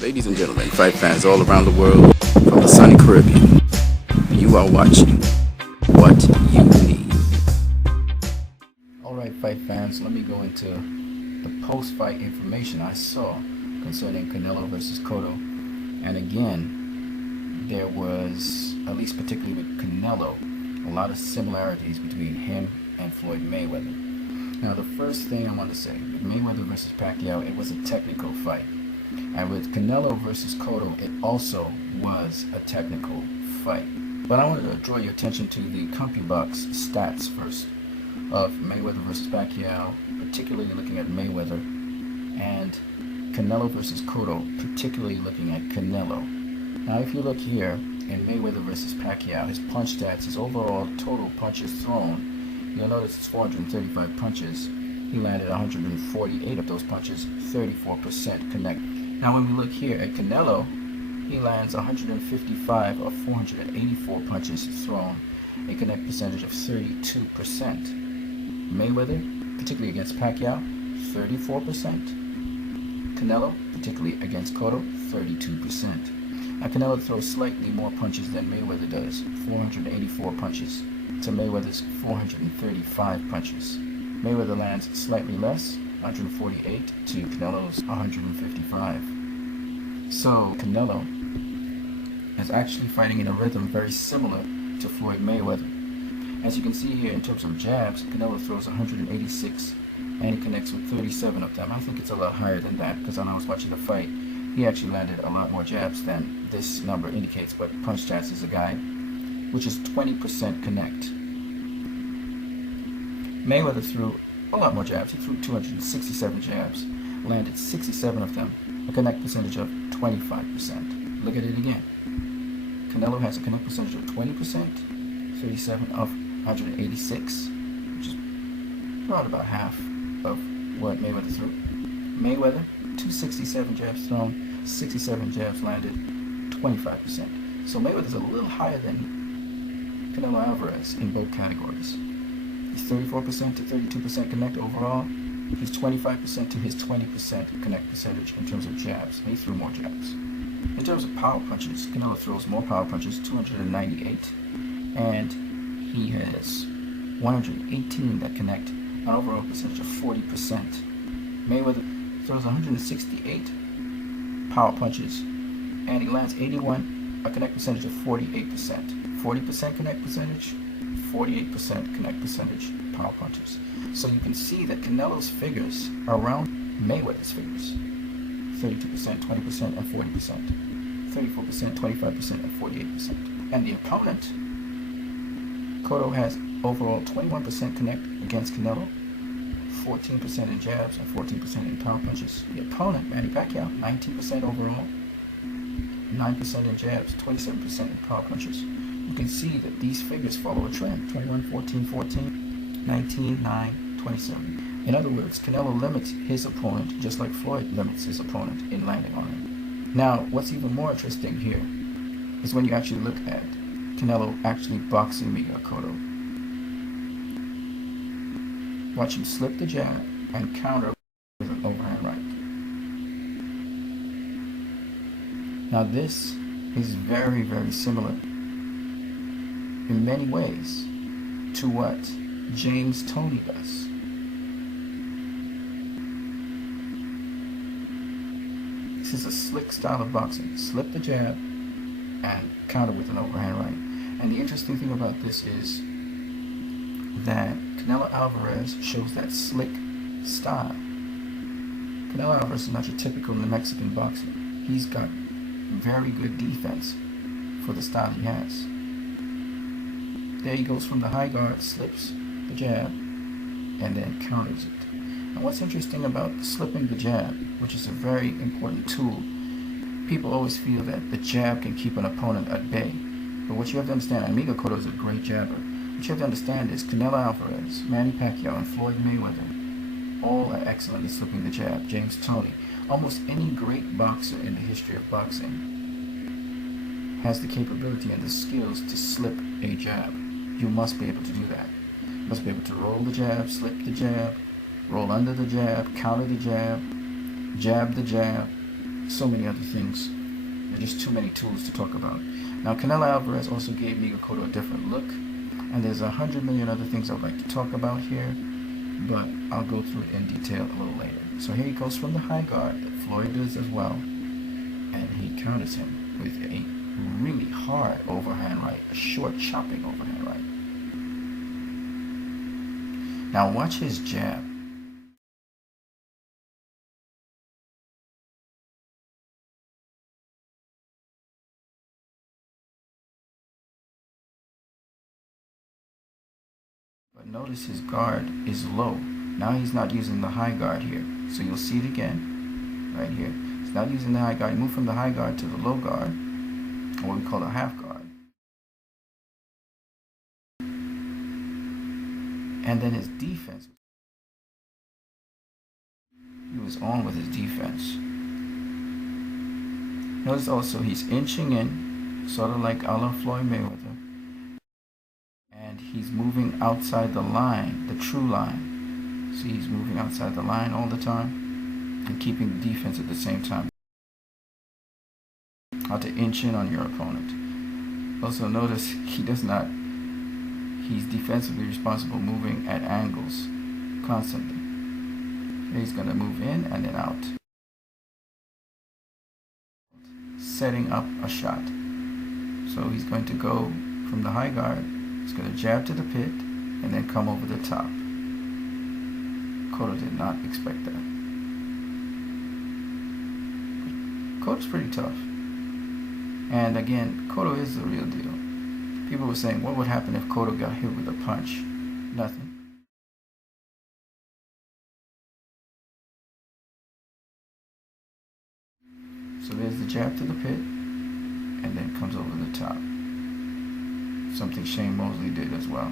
Ladies and gentlemen, fight fans all around the world, from the sunny Caribbean, you are watching What You Need. Alright, fight fans, let me go into the post-fight information I saw concerning Canelo versus Cotto. And again, there was, at least particularly with Canelo, a lot of similarities between him and Floyd Mayweather. Now, the first thing I want to say, with Mayweather versus Pacquiao, it was a technical fight. And with Canelo versus Cotto, it also was a technical fight. But I wanted to draw your attention to the CompuBox stats first of Mayweather versus Pacquiao, particularly looking at Mayweather, and Canelo versus Cotto, particularly looking at Canelo. Now, if you look here in Mayweather versus Pacquiao, his punch stats, his overall total punches thrown, you'll notice it's 435 punches. He landed 148 of those punches, 34% connect. Now when we look here at Canelo, he lands 155 of 484 punches thrown, a connect percentage of 32%. Mayweather, particularly against Pacquiao, 34%. Canelo, particularly against Cotto, 32%. Now Canelo throws slightly more punches than Mayweather does, 484 punches to Mayweather's 435 punches. Mayweather lands slightly less, 148 to Canelo's 155. So Canelo is actually fighting in a rhythm very similar to Floyd Mayweather. As you can see here, in terms of jabs, Canelo throws 186 and he connects with 37 of them. I think it's a lot higher than that because when I was watching the fight, he actually landed a lot more jabs than this number indicates, but punch stats is a guide, which is 20% connect. Mayweather threw a lot more jabs. He threw 267 jabs, landed 67 of them, a connect percentage of 25%. Look at it again. Canelo has a connect percentage of 20%, 37 of 186, which is about half of what Mayweather threw. Mayweather, 267 jabs thrown, 67 jabs landed, 25%. So Mayweather's a little higher than Canelo Alvarez in both categories. He's 34% to 32% connect overall. He's 25% to his 20% connect percentage in terms of jabs. He threw more jabs. In terms of power punches, Canelo throws more power punches, 298, and he has 118 that connect, an overall percentage of 40%. Mayweather throws 168 power punches, and he lands 81, a connect percentage of 48%. 40% connect percentage, 48% connect percentage power punches. So you can see that Canelo's figures are around Mayweather's figures. 32%, 20%, and 40%. 34%, 25%, and 48%. And the opponent, Cotto, has overall 21% connect against Canelo, 14% in jabs, and 14% in power punches. The opponent, Manny Pacquiao, 19% overall, 9% in jabs, 27% in power punches. You can see that these figures follow a trend: 21, 14, 14, 19, 9, 27. In other words, Canelo limits his opponent just like Floyd limits his opponent in landing on him. Now, what's even more interesting here is when you actually look at Canelo actually boxing Miguel Cotto. Watch him slip the jab and counter with an overhand right. Now this is very, very similar in many ways to what James Toney does. This is a slick style of boxing. Slip the jab and counter with an overhand right. And the interesting thing about this is that Canelo Alvarez shows that slick style. Canelo Alvarez is not your typical Mexican boxer. He's got very good defense for the style he has. There he goes from the high guard, slips the jab, and then counters it. And what's interesting about slipping the jab, which is a very important tool, people always feel that the jab can keep an opponent at bay. But what you have to understand, and Miguel Cotto is a great jabber, what you have to understand is Canelo Alvarez, Manny Pacquiao, and Floyd Mayweather all are excellent at slipping the jab. James Toney, almost any great boxer in the history of boxing has the capability and the skills to slip a jab. You must be able to do that. You must be able to roll the jab, slip the jab, roll under the jab, counter the jab the jab, so many other things. There's just too many tools to talk about. Now, Canelo Alvarez also gave Miguel Cotto a different look, and there's 100 million other things I'd like to talk about here, but I'll go through it in detail a little later. So here he goes from the high guard that Floyd does as well, and he counters him with a really hard overhand right, a short chopping overhand right. Now watch his jab. But notice his guard is low. Now he's not using the high guard here. So you'll see it again, right here. He's not using the high guard. He moved from the high guard to the low guard, or what we call a half guard. And then his defense. He was on with his defense. Notice also he's inching in, sort of like a la Floyd Mayweather. And he's moving outside the line, the true line. See, he's moving outside the line all the time and keeping the defense at the same time. How to inch in on your opponent. Also notice he's defensively responsible, moving at angles constantly. He's going to move in and then out, setting up a shot. So he's going to go from the high guard, he's going to jab to the pit and then come over the top. Cotto did not expect that. Cotto's pretty tough. And again, Cotto is the real deal. People were saying, what would happen if Cotto got hit with a punch? Nothing. So there's the jab to the pit, and then comes over the top. Something Shane Mosley did as well.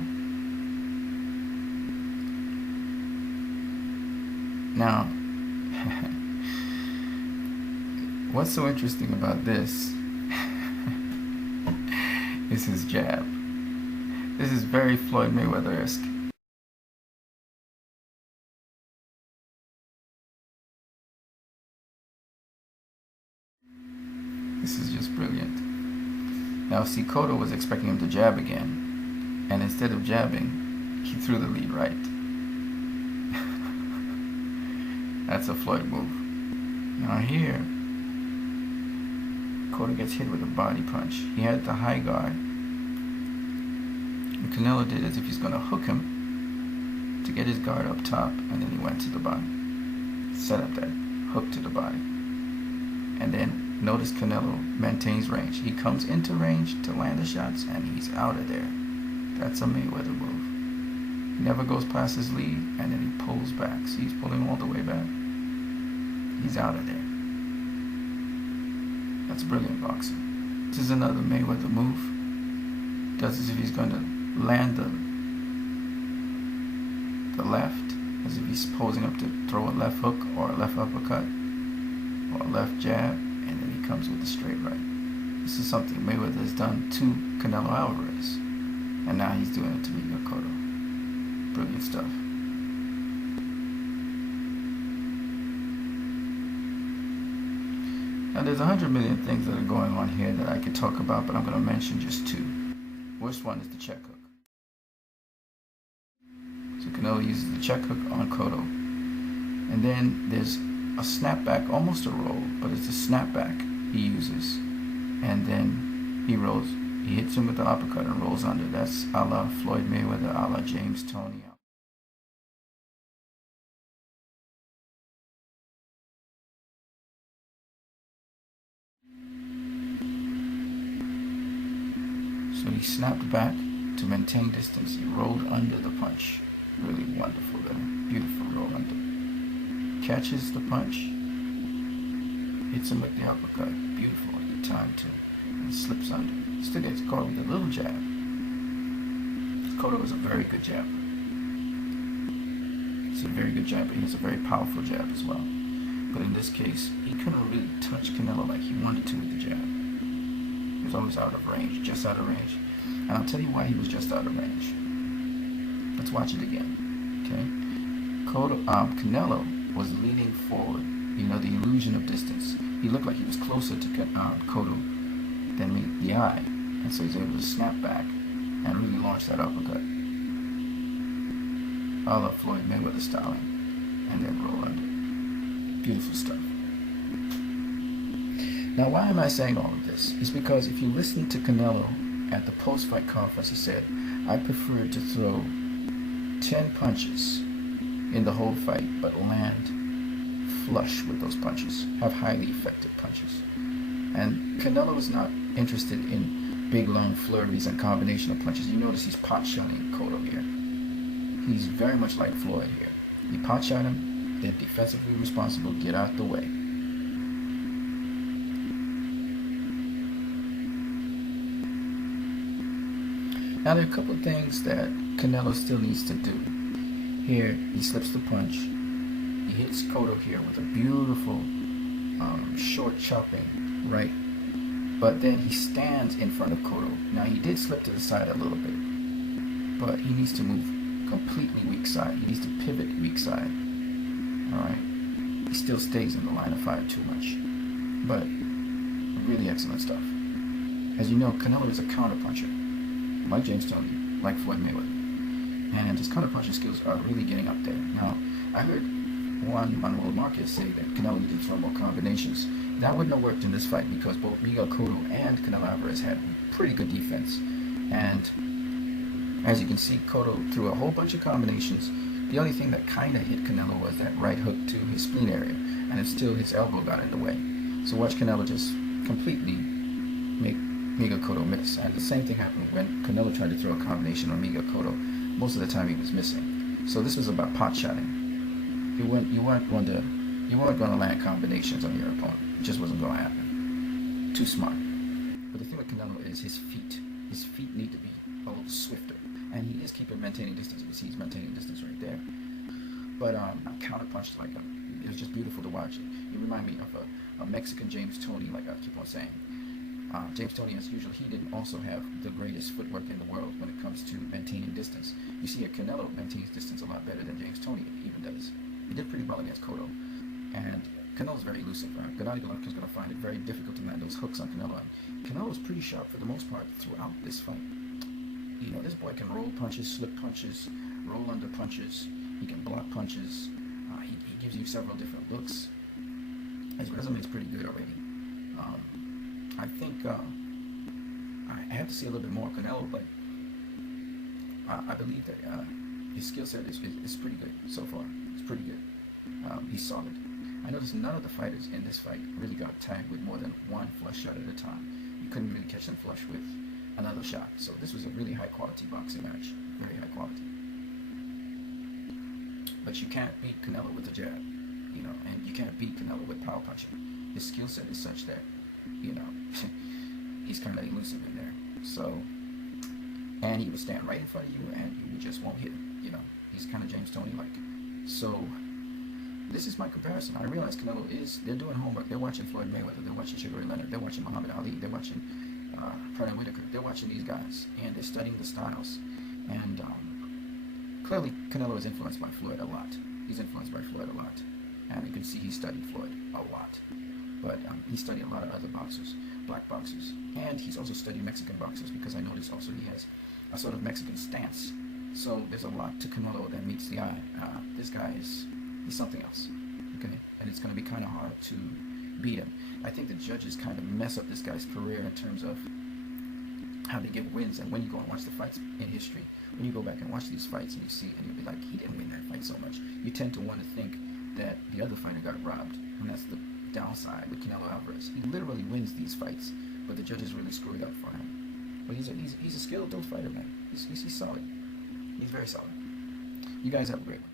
Now, what's so interesting about this is his jab. This is very Floyd Mayweather-esque. This is just brilliant. Now see, Cotto was expecting him to jab again, and instead of jabbing, he threw the lead right. That's a Floyd move. Now here, Cotto gets hit with a body punch. He had the high guard. And Canelo did as if he's going to hook him to get his guard up top, and then he went to the body. Set up that hook to the body. And then notice Canelo maintains range. He comes into range to land the shots, and he's out of there. That's a Mayweather move. He never goes past his lead, and then he pulls back. See, he's pulling all the way back. He's out of there. That's brilliant boxing. This is another Mayweather move. Does as if he's going to land the left, as if he's posing up to throw a left hook or a left uppercut or a left jab, and then he comes with a straight right. This is something Mayweather has done to Canelo Alvarez, and now he's doing it to Miguel Cotto. Brilliant stuff. Now there's 100 million things that are going on here that I could talk about, but I'm going to mention just two. First one is the check hook. So Canelo uses the check hook on Cotto. And then there's a snapback, almost a roll, but it's a snapback he uses. And then he rolls. He hits him with the uppercut and rolls under. That's a la Floyd Mayweather, a la James Toney. So he snapped back to maintain distance. He rolled under the punch. Really wonderful there. Beautiful roll under. Catches the punch. Hits him with the uppercut. Beautiful at the time too. And slips under. Still gets caught with a little jab. Cotto is a very good jabber. He's a very good jabber. He has a very powerful jab as well. But in this case, he couldn't really touch Canelo like he wanted to with the jab. He was almost out of range, just out of range. And I'll tell you why he was just out of range. Let's watch it again. Okay? Canelo was leaning forward. You know, the illusion of distance. he looked like he was closer to Cotto than meet the eye, and so he's able to snap back and really launch that uppercut. I love Floyd Mayweather styling, and then roll under. Beautiful stuff. Now, why am I saying all of this? It's because if you listen to Canelo at the post-fight conference, he said, I prefer to throw 10 punches in the whole fight, but land flush with those punches, have highly effective punches. And Canelo is not interested in big, long flurries and combination of punches. You notice he's pot-shotting Cotto here. He's very much like Floyd here. He pot-shot him, then defensively responsible, get out the way. Now there are a couple of things that Canelo still needs to do. Here, he slips the punch. He hits Cotto here with a beautiful short chopping right. But then he stands in front of Cotto. Now he did slip to the side a little bit, but he needs to move completely weak side. He needs to pivot weak side. Alright? He still stays in the line of fire too much. But really excellent stuff. As you know, Canelo is a counterpuncher, like James Toney, like Floyd Mayweather. And his counterpunching skills are really getting up there. Now, I heard Juan Manuel Marquez say that Canelo needed to throw more combinations. That wouldn't have worked in this fight because both Miguel Cotto and Canelo Alvarez had pretty good defense. And as you can see, Cotto threw a whole bunch of combinations. The only thing that kind of hit Canelo was that right hook to his spleen area, and it's still his elbow got in the way. So watch Canelo just completely make Miguel Cotto miss. And the same thing happened when Canelo tried to throw a combination on Miguel Cotto. Most of the time he was missing. So this was about pot shotting. You weren't going to land combinations on your opponent. It just wasn't going to happen. Too smart. But the thing with Canelo is his feet. His feet need to be a little swifter. And he is maintaining distance. You see he's maintaining distance right there. But counterpunched like him. It was just beautiful to watch. He reminded me of a Mexican James Toney, like I keep on saying. James Toney, as usual, he didn't also have the greatest footwork in the world when it comes to maintaining distance. You see, Canelo maintains distance a lot better than James Toney even does. He did pretty well against Cotto. And Canelo's very elusive. Gennady Golovkin's going to find it very difficult to land those hooks on Canelo. And Canelo's pretty sharp for the most part throughout this fight. You know, this boy can roll punches, slip punches, roll under punches. He can block punches. He gives you several different looks. His resume is pretty good already. I think I have to see a little bit more of Canelo, but I believe that his skill set is pretty good so far. It's pretty good. He's solid. I noticed none of the fighters in this fight really got tagged with more than one flush shot at a time. You couldn't really catch them flush with another shot. So this was a really high quality boxing match. Very high quality. But you can't beat Canelo with a jab, you know, and you can't beat Canelo with power punching. His skill set is such that, you know, he's kind of elusive in there. So, and he would stand right in front of you and you just won't hit him, you know. He's kind of James Toney-like. So, this is my comparison. I realize they're doing homework. They're watching Floyd Mayweather. They're watching Sugar Ray Leonard. They're watching Muhammad Ali. They're watching Pernell Whitaker. They're watching these guys, and they're studying the styles. And clearly, Canelo is influenced by Floyd a lot. He's influenced by Floyd a lot. And you can see he studied Floyd a lot. But he studied a lot of other boxers, black boxers. And he's also studied Mexican boxers, because I noticed also he has a sort of Mexican stance. So there's a lot to Canelo that meets the eye. This guy he's something else. Okay? And it's going to be kind of hard to beat him. I think the judges kind of mess up this guy's career in terms of how they give wins. And when you go and watch the fights in history, when you go back and watch these fights and you see, and you'll be like, he didn't win that fight so much. You tend to want to think that the other fighter got robbed. And that's the downside with Canelo Alvarez. He literally wins these fights, but the judges really screwed up for him. But he's a skilled fighter, man. He's solid. He's very solid. You guys have a great one.